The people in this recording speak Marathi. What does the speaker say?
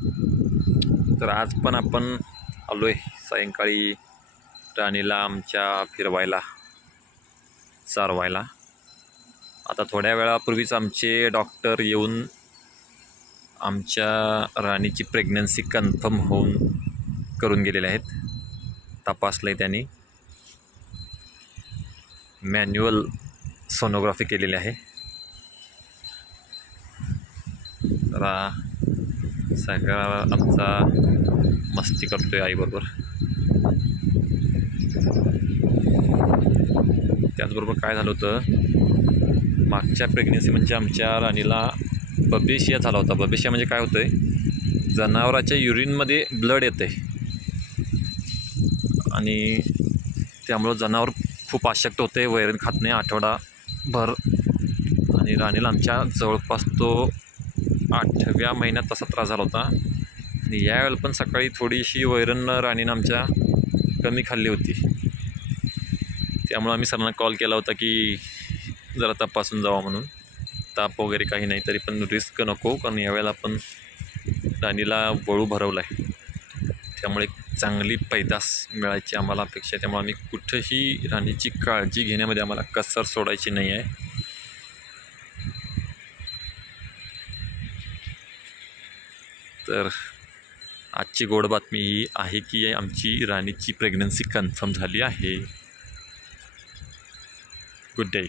तर आज पण आपण आलो आहे सायंकाळी राणीला आमच्या फिरवायला, चारवायला. आता थोड्या वेळापूर्वीच आमचे डॉक्टर येऊन आमच्या राणीची प्रेग्नन्सी कन्फर्म करून गेलेले आहेत. तपासलं आहे त्यांनी, मॅन्युअल सोनोग्राफी केलेली आहे. जरा सगळा आमचा मस्ती करतोय आईबरोबर. त्याचबरोबर काय झालं होतं, मागच्या प्रेग्नेन्सी म्हणजे आमच्या राणीला बबेशिया झाला होता. बबेशिया म्हणजे काय होतं आहे, जनावराच्या युरिनमध्ये ब्लड येतं आहे आणि त्यामुळं जनावर खूप अशक्त होते, वैरण खात नाही आठवडाभर. आणि राणीला आमच्या जवळपास तो 8व्या महिन्यात तसा त्रास झाला होता. आणि यावेळेला पण सकाळी थोडीशी वैरण राणीनं आमच्या कमी खाल्ली होती. त्यामुळं आम्ही सरांना कॉल केला होता की जरा तपासून जावा म्हणून. ताप वगैरे काही नाही, तरी पण रिस्क नको, कारण यावेळेला आपण राणीला वळू भरवला आहे. त्यामुळे चांगली पैदास मिळायची आम्हाला अपेक्षा आहे. त्यामुळे आम्ही कुठंही राणीची काळजी घेण्यामध्ये आम्हाला कसर सोडायची नाही आहे. तर आजची गोड बातमी ही आहे की आमची राणीची प्रेग्नन्सी कन्फर्म झाली आहे. Good day.